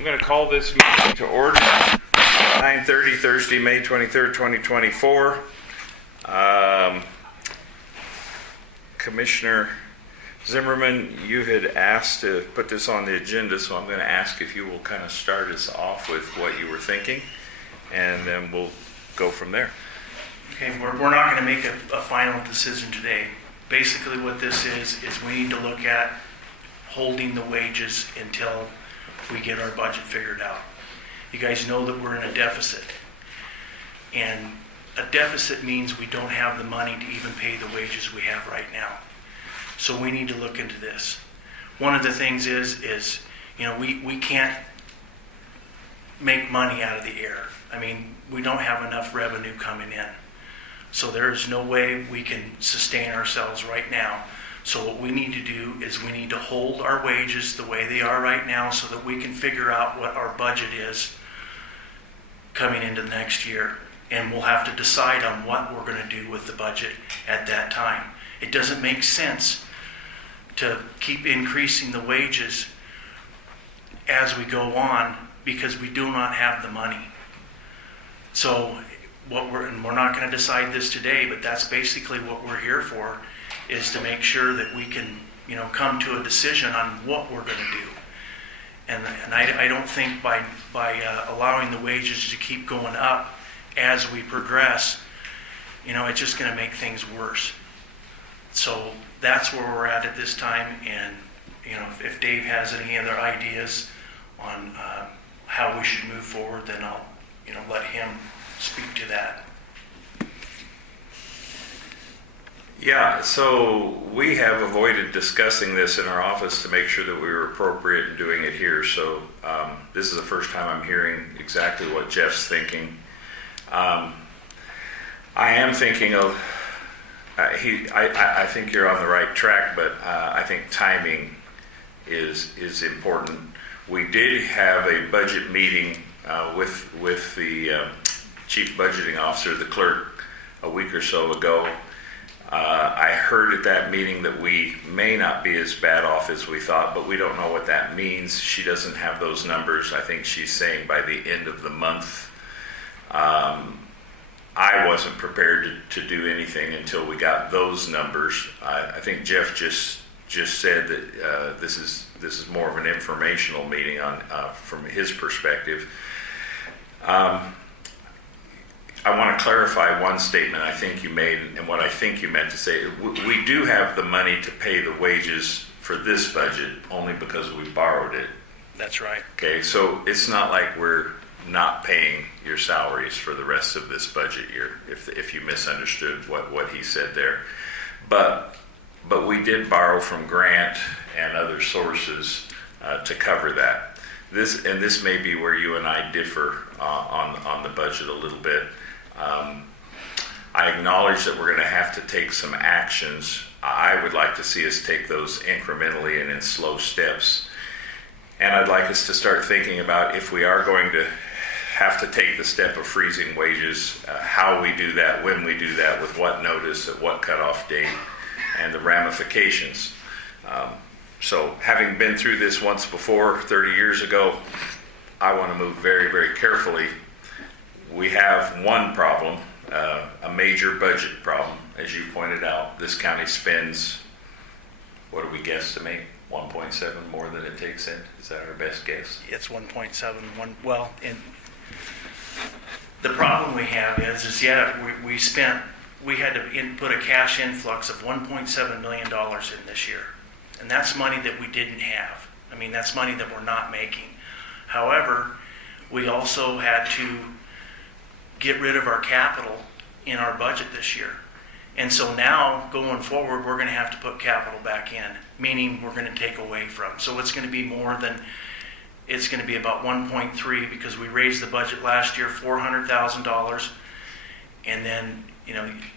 I'm going to call this meeting to order. 9:30 Thursday, May 23rd, 2024. Commissioner Zimmerman, you had asked to put this on the agenda, so I'm going to ask if you will kind of start us off with what you were thinking, and then we'll go from there. Okay, we're not going to make a final decision today. Basically what this is we need to look at holding the wages until we get our budget figured out. You guys know that we're in a deficit. And a deficit means we don't have the money to even pay the wages we have right now. So we need to look into this. One of the things is we can't make money out of the air. I mean, we don't have enough revenue coming in. So there is no way we can sustain ourselves right now. So what we need to do is we need to hold our wages the way they are right now so that we can figure out what our budget is coming into the next year. And we'll have to decide on what we're going to do with the budget at that time. It doesn't make sense to keep increasing the wages as we go on because we do not have the money. So we're not going to decide this today, but that's basically what we're here for, is to make sure that we can, come to a decision on what we're going to do. And I don't think by allowing the wages to keep going up as we progress, it's just going to make things worse. So that's where we're at this time. And if Dave has any other ideas on how we should move forward, then I'll let him speak to that. Yeah, so we have avoided discussing this in our office to make sure that we were appropriate in doing it here. So this is the first time I'm hearing exactly what Jeff's thinking. I am thinking of, I think you're on the right track, but I think timing is important. We did have a budget meeting with the chief budgeting officer, the clerk, a week or so ago. I heard at that meeting that we may not be as bad off as we thought, but we don't know what that means. She doesn't have those numbers. I think she's saying by the end of the month. I wasn't prepared to do anything until we got those numbers. I think Jeff just said that this is more of an informational meeting on from his perspective. I want to clarify one statement I think you made and what I think you meant to say. We do have the money to pay the wages for this budget only because we borrowed it. That's right. Okay, so it's not like we're not paying your salaries for the rest of this budget year, if you misunderstood what he said there. But we did borrow from Grant and other sources to cover that. This may be where you and I differ on the budget a little bit. I acknowledge that we're going to have to take some actions. I would like to see us take those incrementally and in slow steps. And I'd like us to start thinking about, if we are going to have to take the step of freezing wages, how we do that, when we do that, with what notice, at what cutoff date, and the ramifications. So having been through this once before, 30 years ago, I want to move very, very carefully. We have one problem, a major budget problem. As you pointed out, this county spends, what do we guesstimate? 1.7 more than it takes in? Is that our best guess? It's 1.7. Well, the problem we have is we had to put a cash influx of $1.7 million in this year. And that's money that we didn't have. I mean, that's money that we're not making. However, we also had to get rid of our capital in our budget this year. And so now, going forward, we're going to have to put capital back in, meaning we're going to take away from. So it's going to be it's going to be about 1.3, because we raised the budget last year $400,000. And then,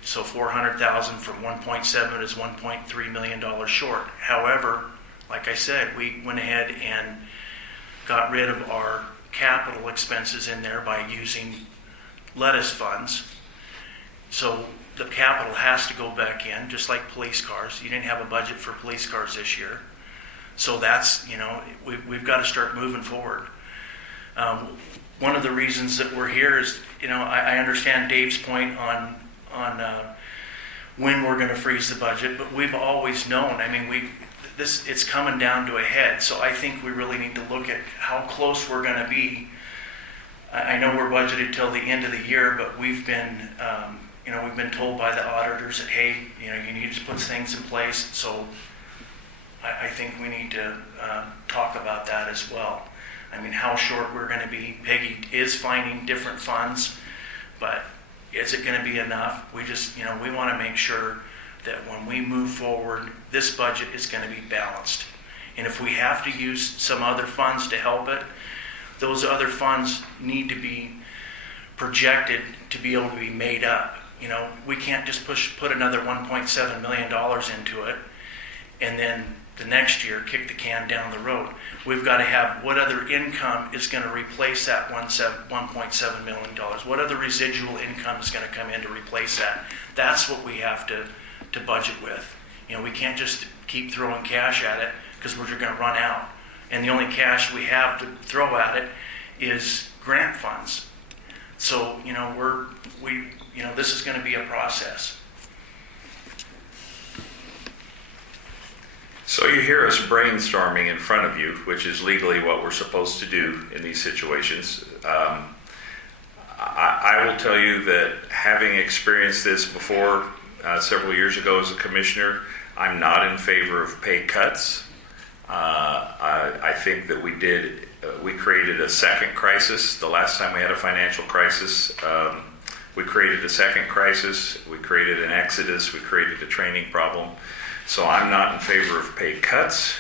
so 400,000 from 1.7 is $1.3 million short. However, like I said, we went ahead and got rid of our capital expenses in there by using lettuce funds. So the capital has to go back in, just like police cars. You didn't have a budget for police cars this year. So that's, we've got to start moving forward. One of the reasons that we're here is, I understand Dave's point on when we're going to freeze the budget, but we've always known. I mean, it's coming down to a head. So I think we really need to look at how close we're going to be. I know we're budgeted till the end of the year, but we've been told by the auditors that, hey, you need to put things in place. So I think we need to talk about that as well. I mean, how short we're going to be. Peggy is finding different funds, but is it going to be enough? We just, we want to make sure that when we move forward, this budget is going to be balanced. And if we have to use some other funds to help it, those other funds need to be projected to be able to be made up. We can't just put another $1.7 million into it and then the next year kick the can down the road. We've got to have what other income is going to replace that $1.7 million. What other residual income is going to come in to replace that? That's what we have to budget with. We can't just keep throwing cash at it because we're going to run out. And the only cash we have to throw at it is grant funds. So, this is going to be a process. So you hear us brainstorming in front of you, which is legally what we're supposed to do in these situations. I will tell you that having experienced this before several years ago as a commissioner, I'm not in favor of pay cuts. I think that we created a second crisis. The last time we had a financial crisis, we created a second crisis. We created an exodus. We created a training problem. So I'm not in favor of pay cuts.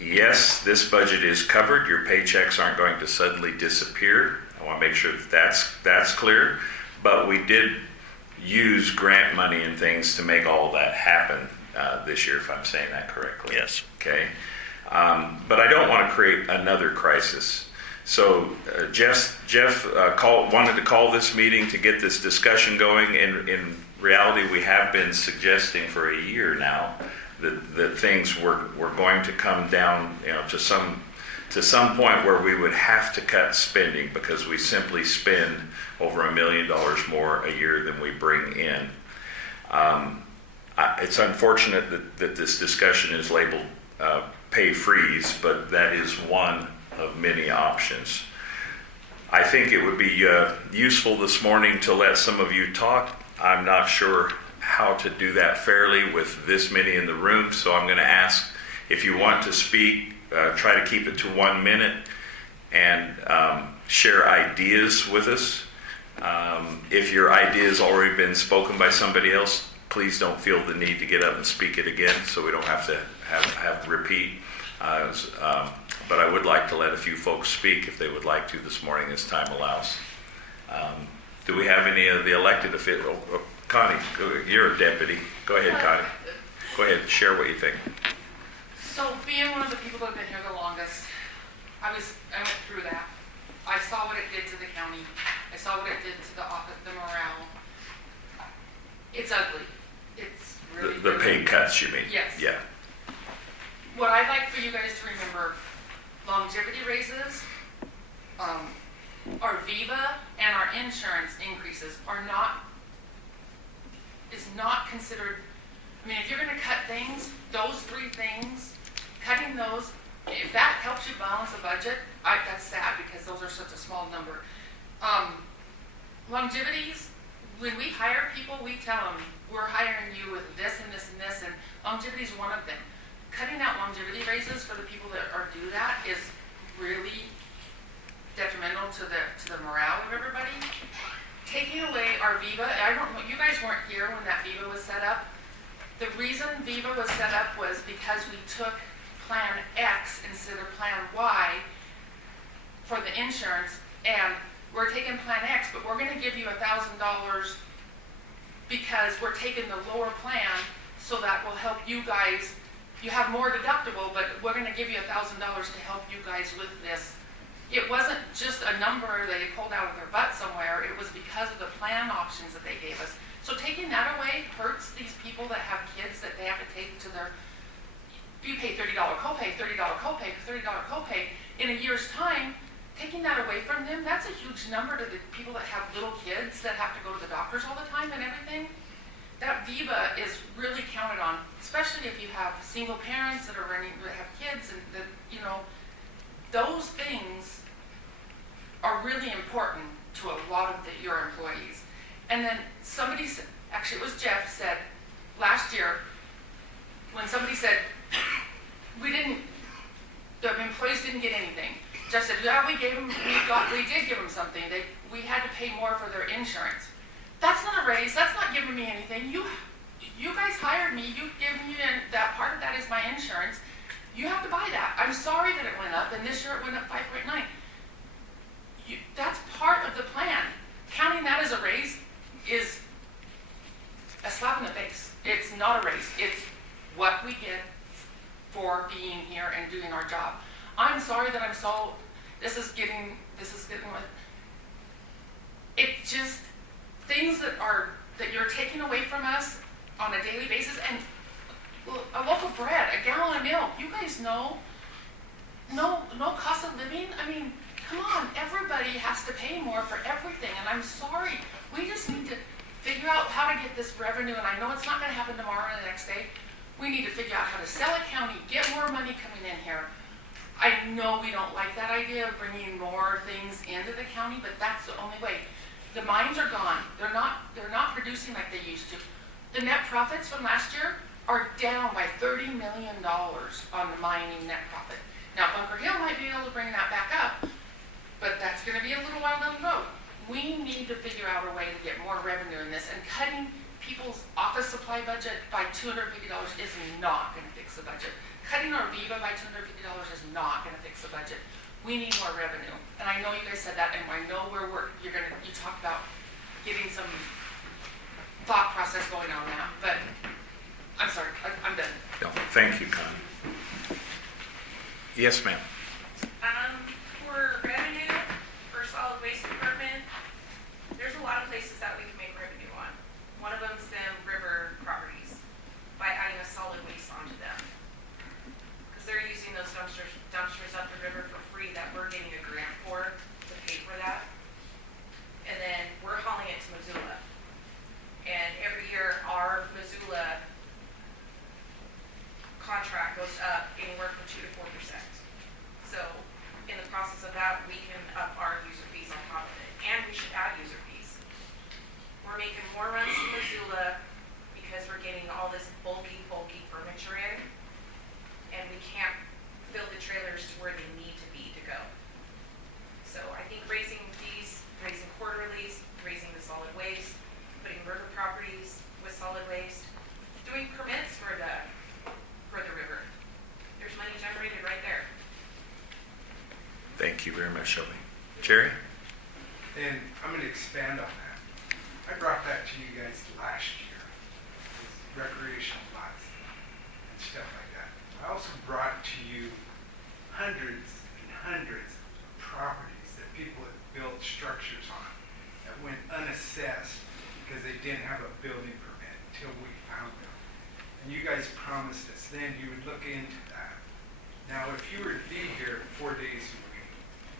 Yes, this budget is covered. Your paychecks aren't going to suddenly disappear. I want to make sure that that's clear. But we did use grant money and things to make all of that happen this year, if I'm saying that correctly. Yes. Okay. But I don't want to create another crisis. So Jeff wanted to call this meeting to get this discussion going. In reality, we have been suggesting for a year now that things were going to come down, to some point where we would have to cut spending because we simply spend over $1 million more a year than we bring in. It's unfortunate that this discussion is labeled pay freeze, but that is one of many options. I think it would be useful this morning to let some of you talk. I'm not sure how to do that fairly with this many in the room, so I'm going to ask if you want to speak, try to keep it to 1 minute and share ideas with us. If your idea has already been spoken by somebody else, please don't feel the need to get up and speak it again so we don't have to have repeat. But I would like to let a few folks speak if they would like to this morning as time allows. Do we have any of the elected officials? Connie, you're a deputy. Go ahead, Connie. Go ahead, share what you think. So being one of the people that have been here the longest, I went through that. I saw what it did to the county. I saw what it did to the office, the morale. It's ugly. It's really The pay cuts, you mean? Yes. Yeah. What I'd like for you guys to remember, longevity raises, our VIVA and our insurance increases is not considered. I mean, if you're going to cut things, those three things, cutting those, if that helps you balance the budget, that's sad because those are such a small number. Longevities, when we hire people, we tell them, we're hiring you with this and this and this, and longevity is one of them. Cutting out longevity raises for the people that do that is really detrimental to the morale of everybody. Taking away our VIVA, I don't know, you guys weren't here when that VIVA was set up. The reason VIVA was set up was because we took Plan X instead of Plan Y for the insurance, and we're taking Plan X, but we're going to give you $1,000 because we're taking the lower plan, so that will help you guys. You have more deductible, but we're going to give you $1,000 to help you guys with this. It wasn't just a number they pulled out of their butt somewhere. It was because of the plan options that they gave us. So taking that away hurts these people that have kids that they have to take to their. You pay $30 copay, $30 copay, $30 copay. In a year's time, taking that away from them, that's a huge number to the people that have little kids that have to go to the doctors all the time and everything. That VIVA is really counted on, especially if you have single parents that have kids and that, you know, those things are really important to a lot of your employees. And then somebody said, actually it was Jeff said last year, when somebody said, the employees didn't get anything. Jeff said, yeah, we did give them something. We had to pay more for their insurance. That's not a raise. That's not giving me anything. You guys hired me. You give me that part of that is my insurance. You have to buy that. I'm sorry that it went up, and this year it went up 5.9. That's part of the plan. Counting that as a raise is a slap in the face. It's not a raise. It's what we get for being here and doing our job. I'm sorry that this is getting with, it just, things that you're taking away from us on a daily basis, and a loaf of bread, a gallon of milk, you guys know, no cost of living. I mean, come on, everybody has to pay more for everything, and I'm sorry. We just need to figure out how to get this revenue, and I know it's not going to happen tomorrow or the next day. We need to figure out how to sell a county, get more money coming in here. I know we don't like that idea of bringing more things into the county, but that's the only way. The mines are gone. They're not producing like they used to. The net profits from last year are down by $30 million on the mining net profit. Now, Bunker Hill might be able to bring that back up, but that's going to be a little while down the road. We need to figure out a way to get more revenue in this, and cutting people's office supply budget by $250 is not going to fix the budget. Cutting our VIVA by $250 is not going to fix the budget. We need more revenue, and I know you guys said that, and I know you talked about getting some thought process going on that, but I'm sorry, I'm done. No, thank you, Connie. Yes, ma'am. For revenue, for solid waste department, there's a lot of places that we can make revenue on. One of them is them river properties, by adding a solid waste onto them. Because they're using those dumpsters up the river for free that we're getting a grant for to pay for that. And then we're hauling it to Missoula. And every year our Missoula contract goes up anywhere from 2 to 4%. So in the process of that, we can up our user fees on top of it, and we should add user fees. We're making more runs to Missoula because we're getting all this bulky furniture in, and we can't fill the trailers to where they need to be to go. So I think raising fees, raising quarterlies, raising the solid waste, putting river properties with solid waste, doing permits for the river. There's money generated right there. Thank you very much, Shelby. Jerry? And I'm going to expand on that. I brought that to you guys last year, with recreational lots and stuff like that. I also brought to you hundreds and hundreds of properties that people had built structures on that went unassessed because they didn't have a building permit until we found them. And you guys promised us then you would look into that. Now, if you were to be here 4 days a week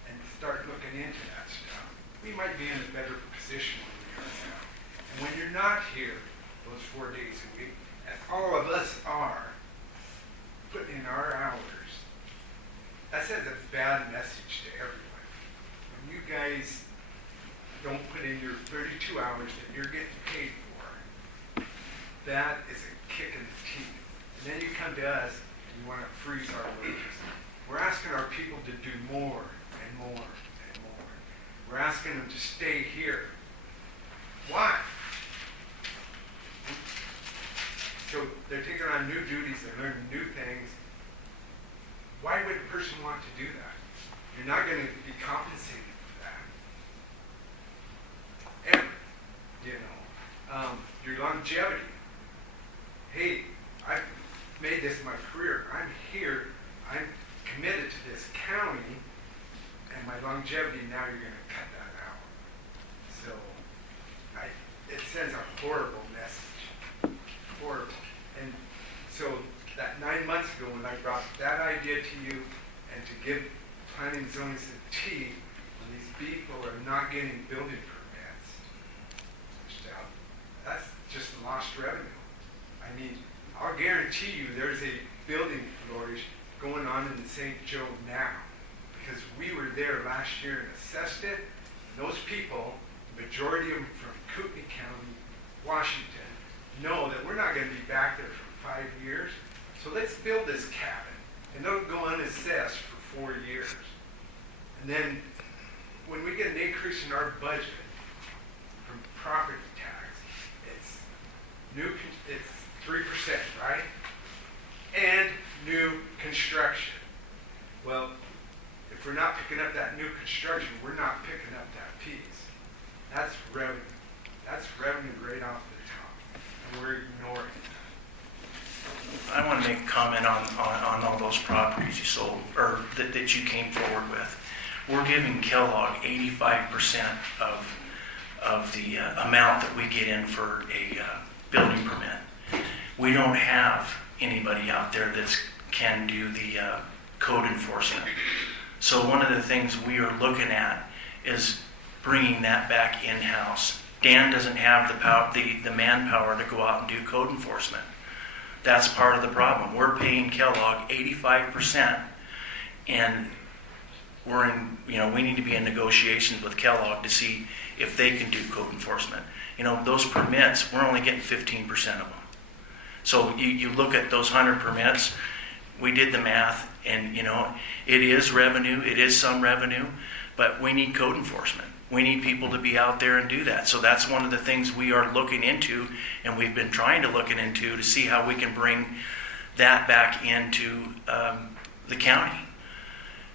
and start looking into that stuff, we might be in a better position than we are now. And when you're not here those 4 days a week, and all of us are putting in our hours, that sends a bad message to everyone. When you guys don't put in your 32 hours that you're getting paid for, that is a kick in the teeth. And then you come to us and you want to freeze our wages. We're asking our people to do more and more and more. We're asking them to stay here. Why? So they're taking on new duties, they're learning new things. Why would a person want to do that? You're not going to be compensated for that. Ever. You know. Your longevity. Hey, I've made this my career. I'm here. I'm committed to this county. And my longevity, now you're going to cut that out. So, it sends a horrible message. Horrible. And so, that 9 months ago when I brought that idea to you and to give planning and zoning some teeth, when these people are not getting building permits, that's just lost revenue. I mean, I'll guarantee you there's a building flourish going on in the St. Joe now, because we were there last year and assessed it. Those people, majority of them from Kootenai County, Washington, know that we're not going to be back there for 5 years. So let's build this cabin, and it'll go unassessed for 4 years. And then when we get an increase in our budget from property tax, it's 3%, right? And new construction. Well, if we're not picking up that new construction, we're not picking up that piece. That's revenue. That's revenue right off the top, and we're ignoring it. I want to make a comment on all those properties you sold, or that you came forward with. We're giving Kellogg 85% of the amount that we get in for a building permit. We don't have anybody out there that can do the code enforcement. So one of the things we are looking at is bringing that back in-house. Dan doesn't have the manpower to go out and do code enforcement. That's part of the problem. We're paying Kellogg 85%, and we need to be in negotiations with Kellogg to see if they can do code enforcement. Those permits, we're only getting 15% of them. So you look at those 100 permits, we did the math, and it is revenue, it is some revenue, but we need code enforcement. We need people to be out there and do that. So that's one of the things we are looking into, and we've been trying to look into to see how we can bring that back into the county.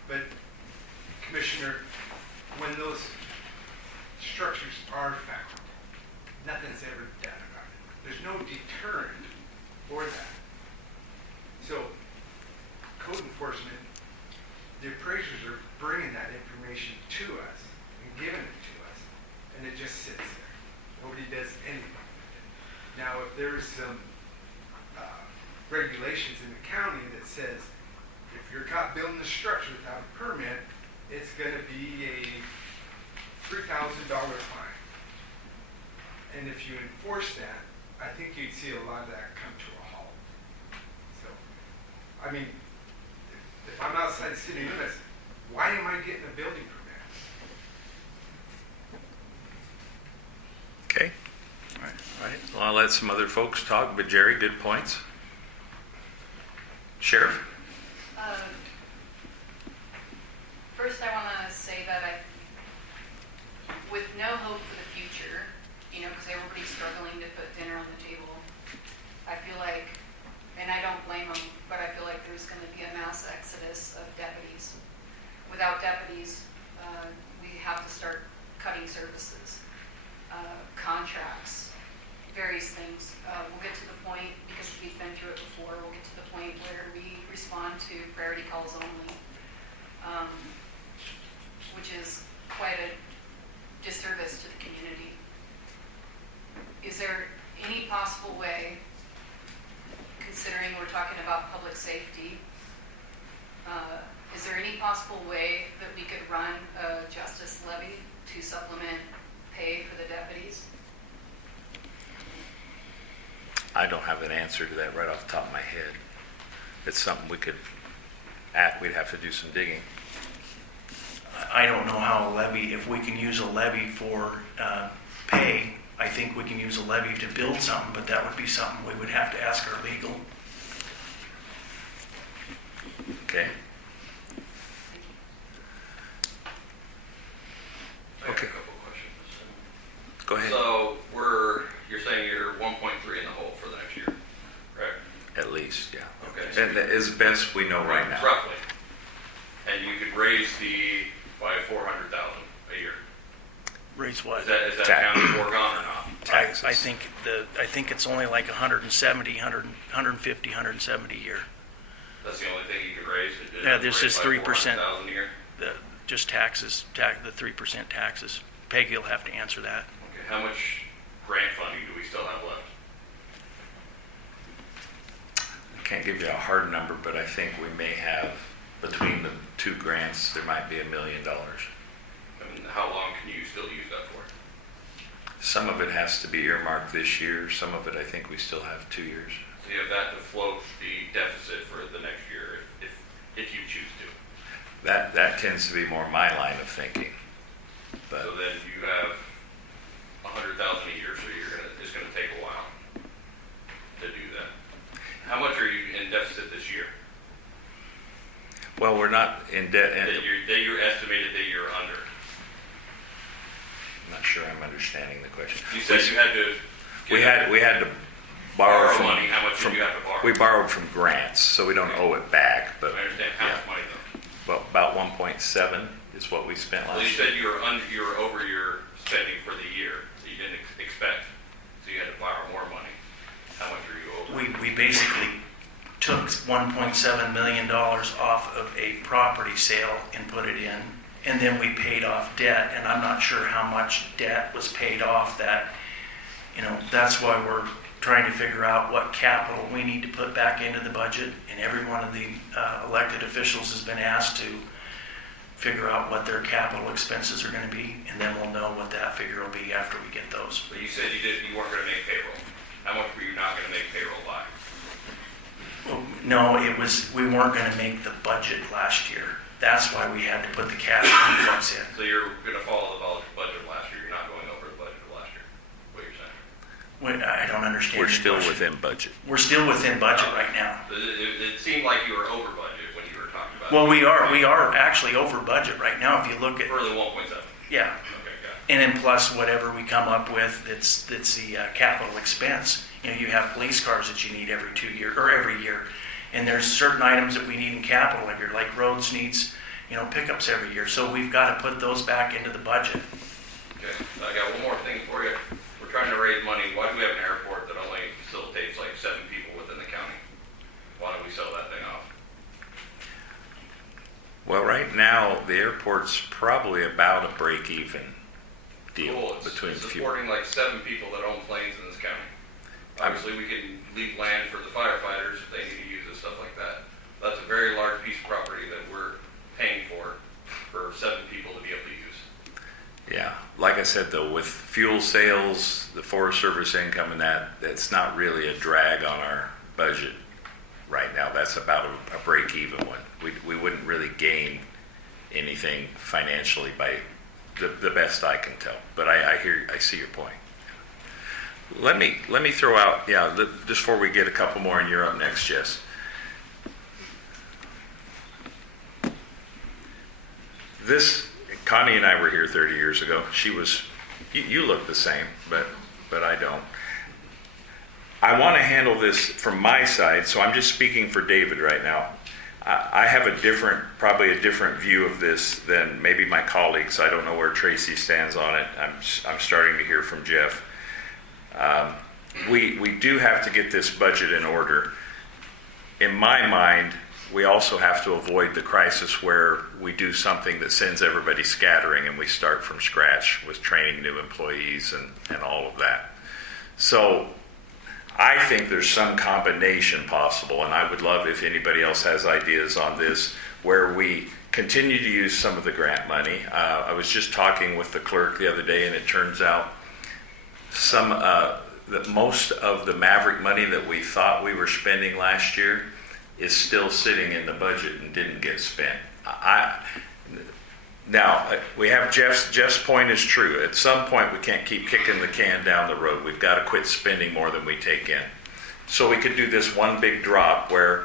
But, Commissioner, when those structures are found, nothing's ever done about it. There's no deterrent for that. So, code enforcement, the appraisers are bringing that information to us and giving it to us, and it just sits there. Nobody does anything with it. Now, if there's some regulations in the county that says if you're caught building a structure without a permit, it's going to be a $3,000 fine. And if you enforce that, I think you'd see a lot of that come to a halt. So, I mean, if I'm outside the city limits, why am I getting a building permit? Okay. All right. Well, I'll let some other folks talk, but Jerry, good points. Sheriff? First, I want to say that with no hope for the future, because everybody's struggling to put dinner on the table, I feel like, and I don't blame them, but I feel like there's going to be a mass exodus of deputies. Without deputies, we have to start cutting services, contracts, various things. We'll get to the point, because we've been through it before, we'll get to the point where we respond to priority calls only, which is quite a disservice to the community. Is there any possible way, considering we're talking about public safety, is there any possible way that we could run a justice levy to supplement pay for the deputies? I don't have an answer to that right off the top of my head. It's something we'd have to do some digging. I don't know how if we can use a levy for pay, I think we can use a levy to build something, but that would be something we would have to ask our legal. Okay. I have Okay. a couple questions. Go ahead. So you're saying you're 1.3 in the hole for the next year, correct? At least, yeah. Okay. And that is best we know right now. Roughly. And you could raise by 400,000 a year. Raise what? Is that Tax. counting foregone or not? Taxes. I think it's only like 170, 150, 170 a year. That's the only thing you could raise? Yeah, there's just 3%. 400,000 a year? Just taxes, the 3% taxes. Peggy will have to answer that. Okay. How much grant funding do we still have left? I can't give you a hard number, but I think we may have, between the two grants, there might be $1 million. $1 Some of it has to be earmarked this year. Some of it, I think we still have 2 years. So you have that to float the deficit for the next year if you choose to. That tends to be more my line of thinking. But So then you have 100,000 a year, so it's gonna take a while to do that. How much are you in deficit this year? well, we're not in debt. That you're estimated that you're under? I'm not sure I'm understanding the question. You said you had to. We had to borrow from money. How much from, did you have to borrow? We borrowed from grants, so we don't owe it back. But I understand how much money though. well, about 1.7 is what we spent Well, you last year. said you were over your spending for the year that you didn't expect, so you had to borrow more money. How much are you over? We basically took $1.7 million off of a property sale and put it in, and then we paid off debt, and I'm not sure how much debt was paid off that, that's why we're trying to figure out what capital we need to put back into the budget, and every one of the elected officials has been asked to figure out what their capital expenses are going to be, and then we'll know what that figure will be after we get those. But you said you weren't going to make payroll. How much were you not going to make payroll by? No, we weren't going to make the budget last year. That's why we had to put the cash influx in. So you're going to follow the budget last year. You're not going over the budget of last year. What you're saying? I don't understand. We're your still question. within budget. We're still within budget right now. It seemed like you were over budget when you were talking about. Well, we are actually over budget right now. If you look at, For the 1.7. yeah, Okay, got it. and then plus whatever we come up with, it's the capital expense. You have police cars that you need every 2 years or every year, and there's certain items that we need in capital every year, like roads needs, pickups every year. So we've got to put those back into the budget. Okay, I got one more thing for you. We're trying to raise money. Why do we have an airport that only facilitates like 7 people within the county? Why don't we sell that thing off? Well, right now the airport's probably about a break-even deal Cool. between It's fuel. supporting like 7 people that own planes in this county. Obviously, we can leave land for the firefighters if they need to use it, stuff like that. That's a very large piece of property that we're paying for 7 people to be able to use. Yeah, like I said though, with fuel sales, the Forest Service income, and that's not really a drag on our budget right now. That's about a break-even one. We wouldn't really gain anything financially by the best I can tell. But I see your point. Let me throw out, just before we get a couple more, and you're up next, Jess. Connie and I were here 30 years ago. She was, you look the same, but I don't. I want to handle this from my side, so I'm just speaking for David right now. I have probably a different view of this than maybe my colleagues. I don't know where Tracy stands on it. I'm starting to hear from Jeff. We do have to get this budget in order. In my mind, we also have to avoid the crisis where we do something that sends everybody scattering and we start from scratch with training new employees and all of that. So I think there's some combination possible, and I would love if anybody else has ideas on this, where we continue to use some of the grant money. I was just talking with the clerk the other day, and it turns out that most of the Maverick money that we thought we were spending last year is still sitting in the budget and didn't get spent. Now, we have Jeff's point is true. At some point, we can't keep kicking the can down the road. We've got to quit spending more than we take in. So we could do this one big drop where,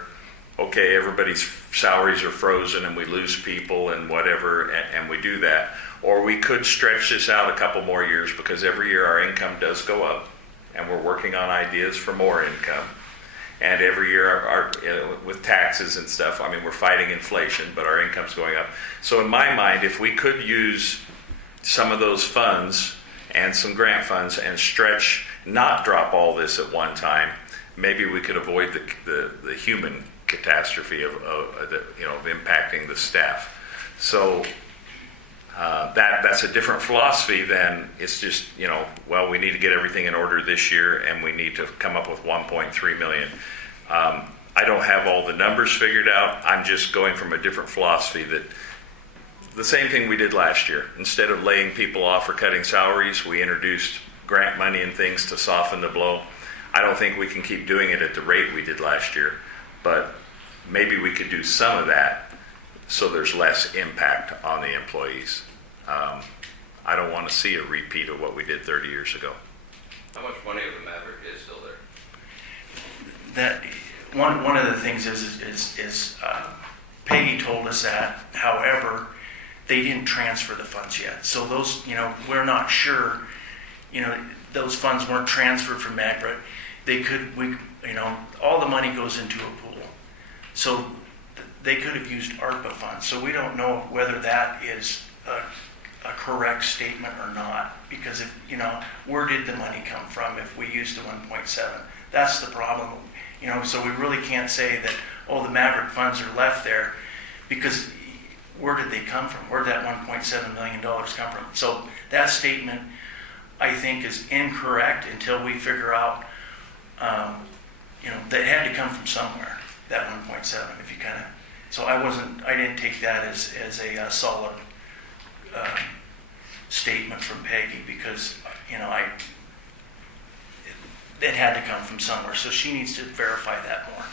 okay, everybody's salaries are frozen and we lose people and whatever, and we do that. Or we could stretch this out a couple more years, because every year our income does go up and we're working on ideas for more income. And every year, with taxes and stuff, we're fighting inflation, but our income's going up. So in my mind, if we could use some of those funds and some grant funds and not drop all this at one time, maybe we could avoid the human catastrophe of impacting the staff. So that's a different philosophy than it's just, we need to get everything in order this year and we need to come up with 1.3 million. I don't have all the numbers figured out. I'm just going from a different philosophy, that the same thing we did last year. Instead of laying people off or cutting salaries, we introduced grant money and things to soften the blow. I don't think we can keep doing it at the rate we did last year, but maybe we could do some of that so there's less impact on the employees. I don't want to see a repeat of what we did 30 years ago. How much money of the Maverick is still there? That, one of the things is Peggy told us that, however, they didn't transfer the funds yet. So those, we're not sure, those funds weren't transferred from Maverick. All the money goes into a pool. So they could have used ARPA funds. So we don't know whether that is a correct statement or not. Because where did the money come from if we used the 1.7? That's the problem. So we really can't say that, the Maverick funds are left there, because where did they come from? Where did that $1.7 million come from? So that statement, I think, is incorrect until we figure out, that had to come from somewhere, that 1.7, if you kind of, so I didn't take that as a solid statement from Peggy, because, it had to come from somewhere, so she needs to verify that more.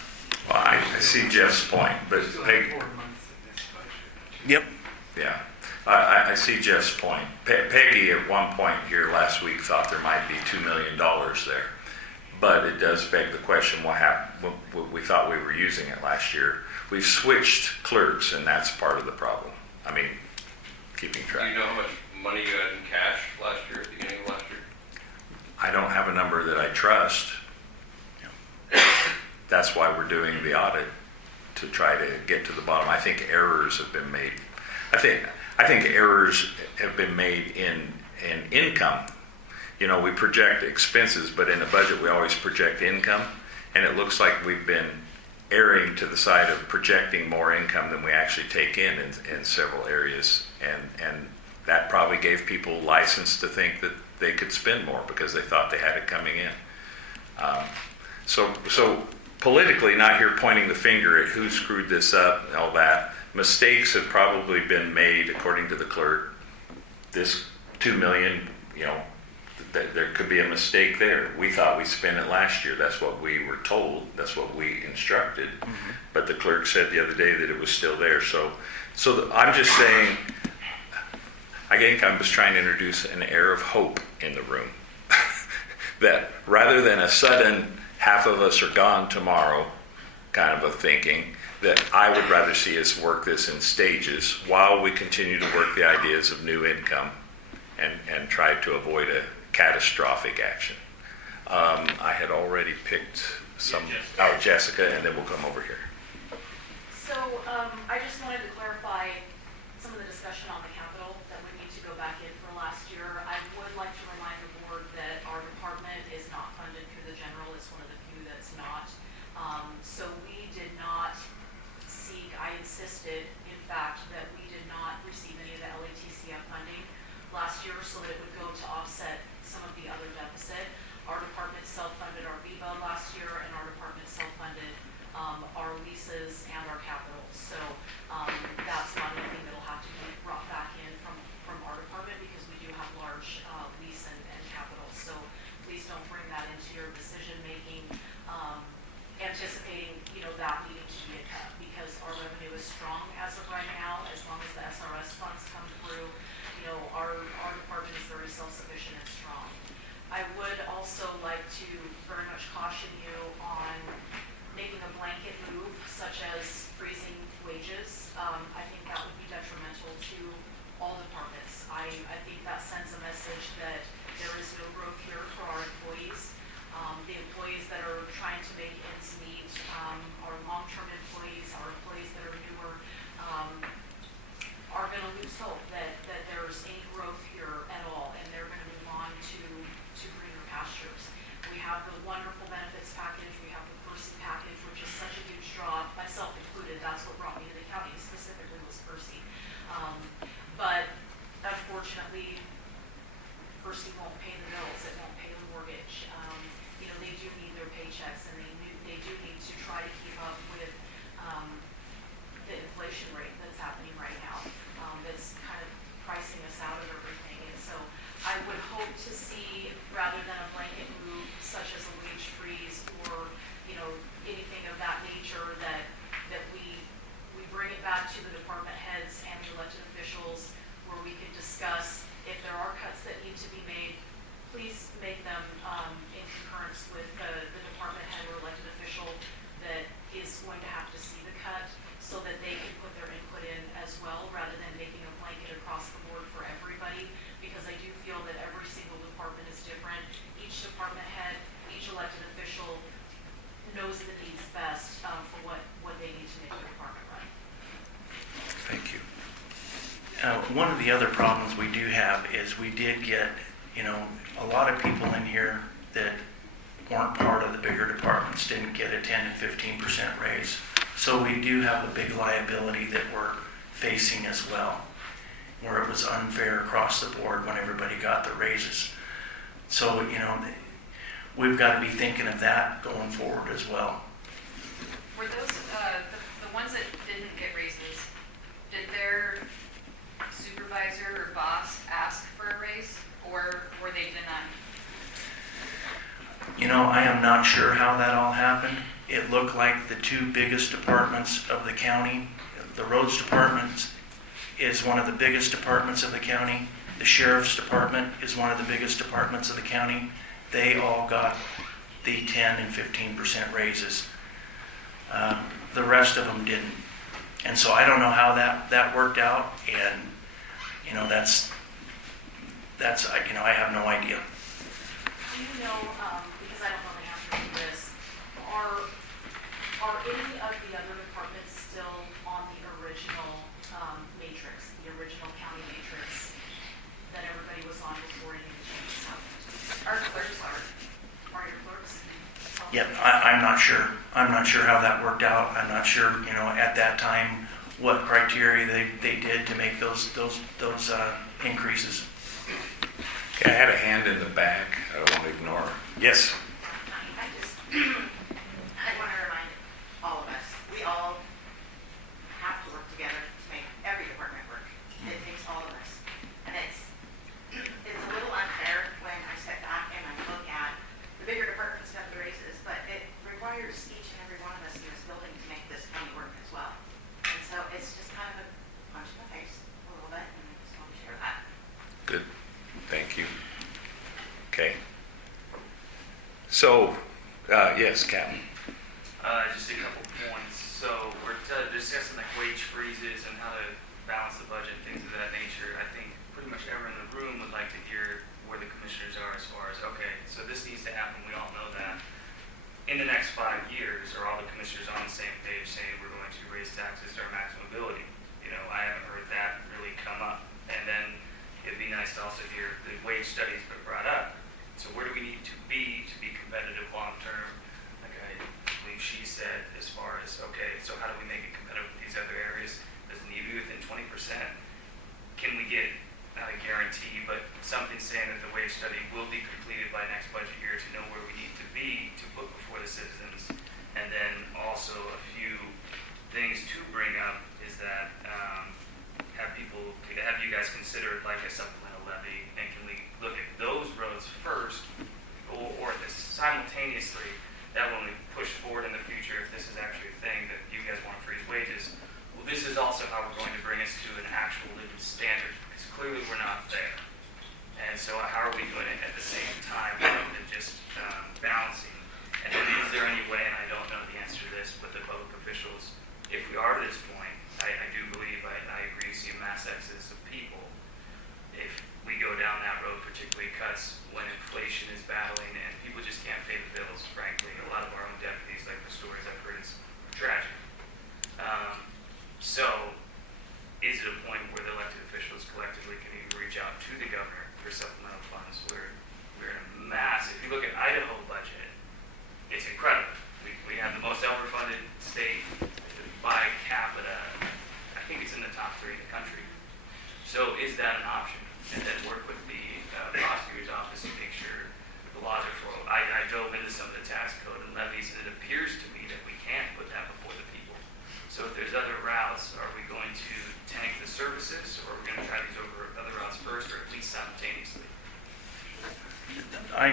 Well, I see Jeff's point, but We still Peggy, have 4 months in this budget. Yep. yeah, I see Jeff's point. Peggy at one point here last week thought there might be $2 million there. But it does beg the question, what happened? We thought we were using it last year. We've switched clerks, and that's part of the problem. I mean, keeping Do track. you know how much money you had in cash last year, at the beginning of last year? I don't have a number that I trust. That's why we're doing the audit, to try to get to the bottom. I think errors have been made. I think errors have been made in income. We project expenses, but in the budget we always project income, and it looks like we've been erring to the side of projecting more income than we actually take in several areas, and that probably gave people license to think that they could spend more because they thought they had it coming in. So politically, not here pointing the finger at who screwed this up and all that. Mistakes have probably been made, according to the clerk. This $2 million, there could be a mistake there. We thought we spent it last year. That's what we were told. That's what we instructed. Mm-hmm. But the clerk said the other day that it was still there. So I'm just saying, I think I'm just trying to introduce an air of hope in the room. That rather than a sudden, half of us are gone tomorrow kind of a thinking, that I would rather see us work this in stages while we continue to work the ideas of new income and try to avoid a catastrophic action. I had already picked Jessica, and then we'll come over here. So I just wanted to clarify some of the discussion on the capital that we need to go back in for last year. I would like to remind the board that our department is not funded through the general. It's one of the few that's not. So we did not seek, I insisted, in fact, that we did not receive any of the LATCF funding last year so that it would go to offset some of the other deficit. Our department self-funded our VBUD last year, and our department self-funded our leases and our capital. So that's not anything that'll have to be brought back in from our department, because we do have large lease and capital. So please don't bring that into your decision making, anticipating that needing to be a cut, because our revenue is strong as of right now. As long as the SRS funds come through, our department is very self-sufficient and strong. I would also like to very much caution you on making a blanket move, such as freezing wages. I think that would be detrimental to all departments. I think that sends a message that there is no growth here for our employees. The employees that are trying to make ends meet, our long-term employees, our employees that are newer, are going to lose hope that there's any growth here at all, and they're going to move on to greener pastures. We have the wonderful benefits package. We have the Percy package, which is such a huge draw, myself included. That's what brought me to the county specifically, was Percy. But unfortunately, Percy won't pay the bills. It won't pay the mortgage. They do need their paychecks, and they do need to try to keep up with the inflation rate that's happening right now. That's kind of pricing us out of everything. And so I would hope to see, rather than a blanket move such as a wage freeze or, anything of that nature, that we bring it back to the department heads and the elected officials where we could discuss if there are cuts that need to be made, please make them in concurrence with the department head or elected official that is going to have to see the cut so that they can put their input in as well rather than making a blanket across the board for everybody, because I do feel that every single department is different. Each department head, each elected official knows the needs best for what they need to make the department run. Thank you. One of the other problems we do have is we did get, a lot of people in here that weren't part of the bigger departments didn't get a 10 and 15% raise. So we do have a big liability that we're facing as well, where it was unfair across the board when everybody got the raises. So, we've got to be thinking of that going forward as well. Were those, the ones that didn't get raises, did their supervisor or boss ask for a raise, or were they denied? I am not sure how that all happened. It looked like the two biggest departments of the county, the roads department is one of the biggest departments of the county. The sheriff's department is one of the biggest departments of the county. They all got the 10 and 15% raises. The rest of them didn't. And so I don't know how that worked out. And, I have no idea. Do you know, because I don't know the answer to this, are any of the other departments still on the original matrix, the original county matrix that everybody was on before any of the changes happened? Our clerks are. Are your clerks? Yeah, I'm not sure. I'm not sure how that worked out. I'm not sure, at that time, what criteria they did to make those increases. Okay, I had a hand in the back. I don't want to ignore. Yes. I want to remind all of us, we all have to work together to make every department work. It takes all of us. And it's a little unfair when I step back and I look at the bigger departments got the raises, but it requires each and every one of us in this building to make this county work as well. And so it's just kind of a punch in the face a little bit, and I just want to share that. Good. Thank you. Okay. So, yes, Captain. Just a couple points. So we're discussing like wage freezes and how to balance the budget, things of that nature. I think pretty much everyone in the room would like to hear where the commissioners are as far as, okay, so this needs to happen, we all know that. In the next 5 years, are all the commissioners on the same page saying we're going to raise taxes to our maximum ability? I haven't heard that really come up. And then it'd be nice to also hear the wage studies been brought up. So where do we need to be competitive long term? Like I believe she said, as far as, okay, so how do we make it competitive with these other areas? Does it need to be within 20%? Can we get, not a guarantee, but something saying that the wage study will be completed by next budget year to know where we need to be to put before the citizens? And then also a few things to bring up is that have you guys considered like a supplemental levy, and can we look at those roads first, or this simultaneously, that when we push forward in the future, if this is actually a thing that you guys want to freeze wages, well, this is also how we're going to bring us to an actual living standard, because clearly we're not there. And so how are we doing it at the same time rather than just balancing? And then is there any way, and I don't know the answer to this, but the public officials, if we are at this point, I do believe, I agree, see a mass exodus of people. If we go down that road, particularly cuts when inflation is battling and people just can't pay the bills, frankly. A lot of our own deputies, like the stories I've heard, it's tragic. So is it a point where the elected officials collectively can even reach out to the governor for supplemental funds? We're in a mass, if you look at Idaho budget, it's incredible. We have the most overfunded state by capita. I think it's in the top 3 in the country. So is that an option? And then work with the prosecutor's office to make sure the laws are followed. I dove into some of the tax code and levies, and it appears to me that we can't put that before the people. So if there's other routes, are we going to tank the services, or are we going to try these other routes first, or at least simultaneously?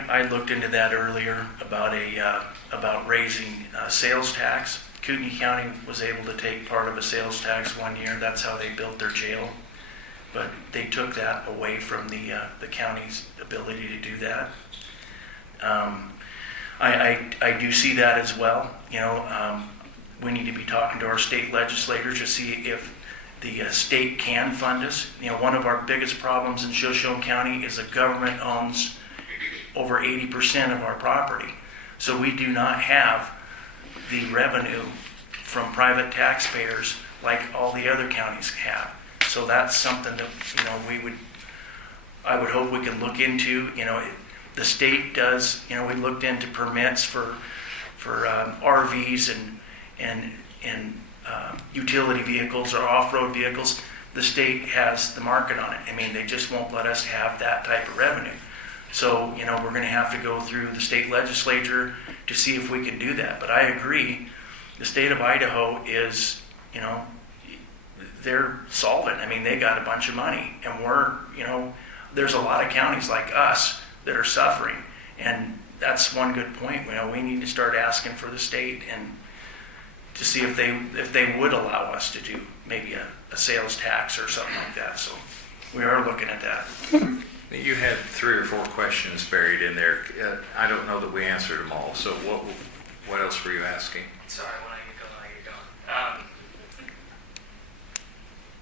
I looked into that earlier about about raising sales tax. Kootenai County was able to take part of a sales tax one year. That's how they built their jail. But they took that away from the county's ability to do that. I do see that as well. We need to be talking to our state legislators to see if the state can fund us. One of our biggest problems in Shoshone County is the government owns over 80% of our property. So we do not have the revenue from private taxpayers like all the other counties have. So that's something that, I would hope we can look into. The state does, we looked into permits for RVs and utility vehicles or off-road vehicles. The state has the market on it. They just won't let us have that type of revenue. So, we're going to have to go through the state legislature to see if we can do that. But I agree, the state of Idaho is, they're solvent. They got a bunch of money, and there's a lot of counties like us that are suffering. And that's one good point. We need to start asking for the state and to see if they would allow us to do maybe a sales tax or something like that. So we are looking at that. You had 3 or 4 questions buried in there. I don't know that we answered them all. So what else were you asking? Sorry, when I get going.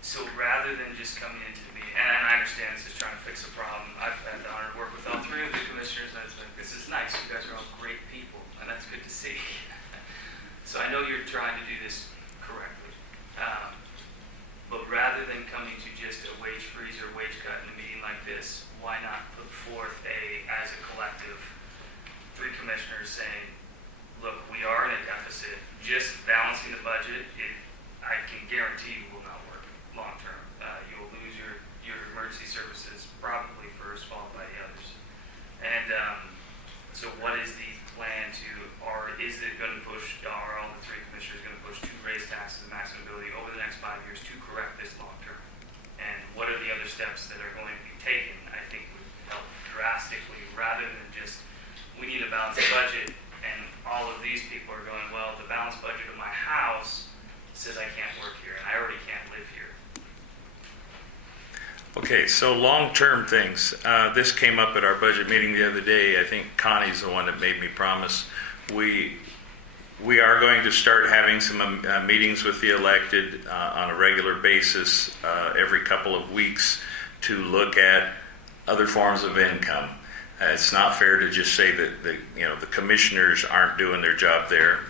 So rather than just coming into the meeting, and I understand this is trying to fix a problem. I've had the honor to work with all 3 of the commissioners, and it's like, this is nice. You guys are all great people, and that's good to see. So I know you're trying to do this correctly. But rather than coming to just a wage freeze or wage cut in a meeting like this, why not put forth as a collective, 3 commissioners saying, look, we are in a deficit. Just balancing the budget, I can guarantee will not work long term. You will lose your emergency services probably first, followed by the others. And so what is the plan or is it going to push, are all the 3 commissioners going to push to raise taxes and maximum ability over the next 5 years to correct this long term? And what are the other steps that are going to be taken, I think would help drastically, rather than just, we need a balanced budget, and all of these people are going, well, the balanced budget of my house says I can't work here, and I already can't live here. Okay, so long-term things. This came up at our budget meeting the other day. I think Connie's the one that made me promise. We are going to start having some meetings with the elected on a regular basis every couple of weeks to look at other forms of income. It's not fair to just say that the commissioners aren't doing their job there,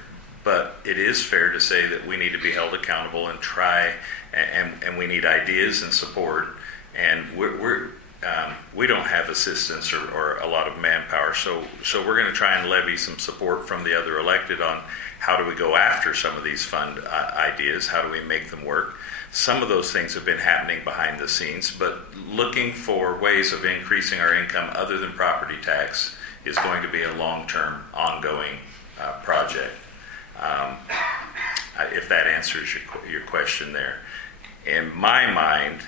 but it is fair to say that we need to be held accountable and try, and we need ideas and support. And we don't have assistance or a lot of manpower, so we're going to try and levy some support from the other elected on how do we go after some of these fund ideas, how do we make them work. Some of those things have been happening behind the scenes, but looking for ways of increasing our income other than property tax is going to be a long-term, ongoing project. If that answers your question there. In my mind,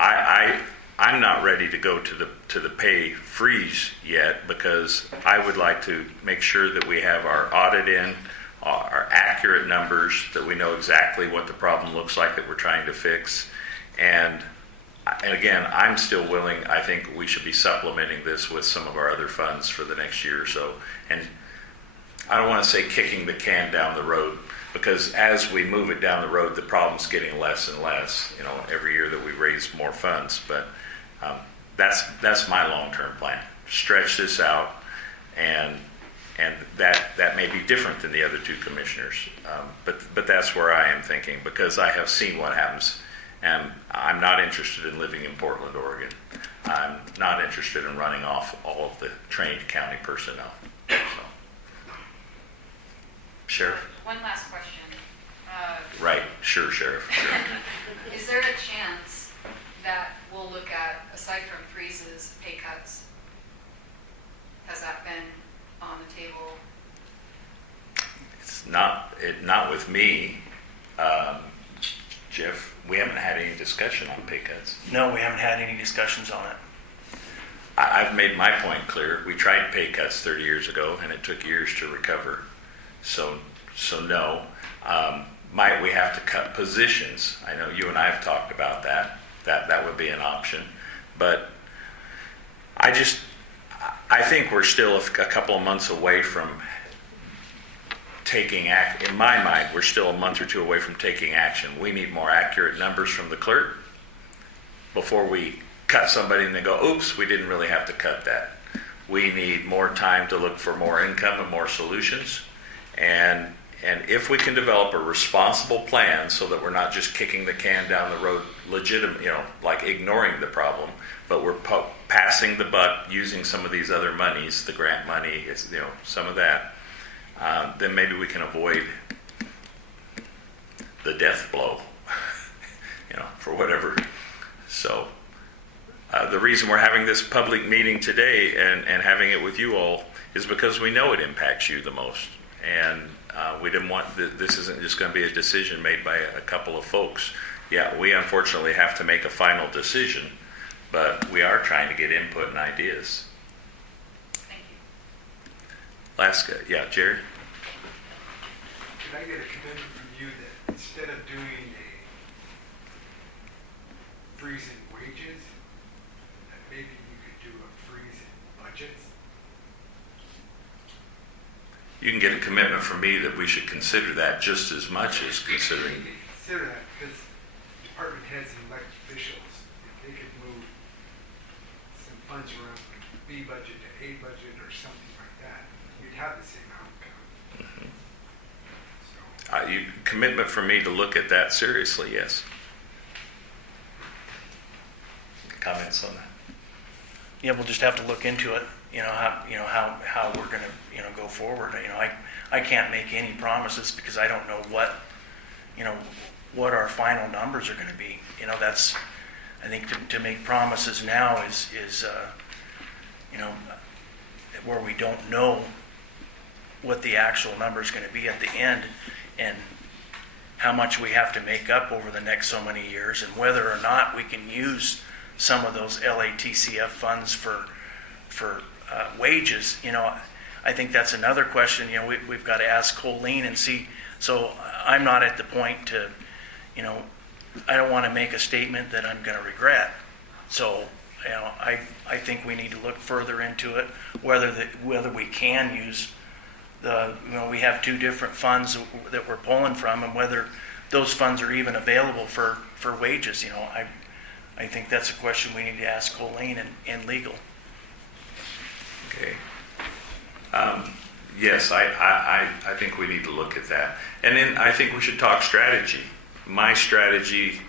I'm not ready to go to the pay freeze yet, because I would like to make sure that we have our audit in, our accurate numbers, that we know exactly what the problem looks like that we're trying to fix. And again, I'm still willing. I think we should be supplementing this with some of our other funds for the next year or so. And I don't want to say kicking the can down the road, because as we move it down the road, the problem's getting less and less, every year that we raise more funds. But that's my long-term plan. Stretch this out, and that may be different than the other 2 commissioners. But that's where I am thinking, because I have seen what happens, and I'm not interested in living in Portland, Oregon. I'm not interested in running off all of the trained county personnel. So. Sheriff? One last question. Right, sure, Sheriff. Sure. Is there a chance that we'll look at, aside from freezes, pay cuts? Has that been on the table? It's not with me. Jeff, we haven't had any discussion on pay cuts. No, we haven't had any discussions on it. I've made my point clear. We tried pay cuts 30 years ago, and it took years to recover. So no. Might we have to cut positions? I know you and I have talked about that. That would be an option. But I think we're still a couple of months away from taking action. In my mind, we're still a month or two away from taking action. We need more accurate numbers from the clerk before we cut somebody and they go, oops, we didn't really have to cut that. We need more time to look for more income and more solutions. And if we can develop a responsible plan so that we're not just kicking the can down the road, legitimate, like ignoring the problem, but we're passing the buck using some of these other monies, the grant money, some of that, then maybe we can avoid the death blow, for whatever. So the reason we're having this public meeting today and having it with you all is because we know it impacts you the most. And we didn't want, this isn't just going to be a decision made by a couple of folks. Yeah, we unfortunately have to make a final decision, but we are trying to get input and ideas. Thank you. Last, Jared? Could I get a commitment from you that instead of doing a freeze in wages, that maybe you could do a freeze in budgets? You can get a commitment from me that we should consider that just as much as considering. Consider that, because department heads and elected officials, if they could move some funds around from B budget to A budget or something like that, you'd have the same outcome. So, Commitment from me to look at that seriously, yes. Comments on that? Yeah, we'll just have to look into it, how we're gonna, go forward. I can't make any promises because I don't know what our final numbers are gonna be. That's, I think to make promises now is where we don't know what the actual number is gonna be at the end and how much we have to make up over the next so many years and whether or not we can use some of those LATCF funds for wages. I think that's another question. We've got to ask Colleen and see. So I'm not at the point to, I don't want to make a statement that I'm going to regret. So, I think we need to look further into it, whether we can use we have two different funds that we're pulling from, and whether those funds are even available for wages. I think that's a question we need to ask Colleen and legal. Okay. Yes, I think we need to look at that. And then I think we should talk strategy. My strategy,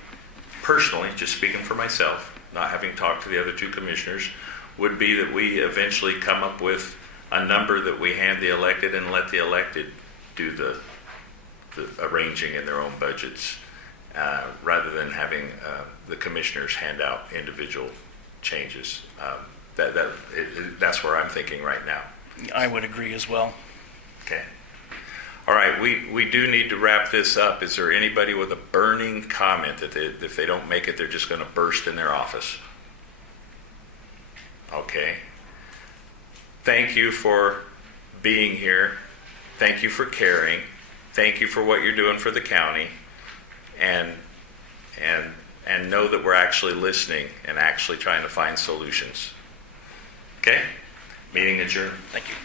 personally, just speaking for myself, not having talked to the other two commissioners, would be that we eventually come up with a number that we hand the elected and let the elected do the arranging in their own budgets, rather than having the commissioners hand out individual changes. That's where I'm thinking right now. I would agree as well. Okay. All right, we do need to wrap this up. Is there anybody with a burning comment that if they don't make it, they're just going to burst in their office? Okay. Thank you for being here. Thank you for caring. Thank you for what you're doing for the county. And know that we're actually listening and actually trying to find solutions. Okay? Meeting adjourned. Thank you.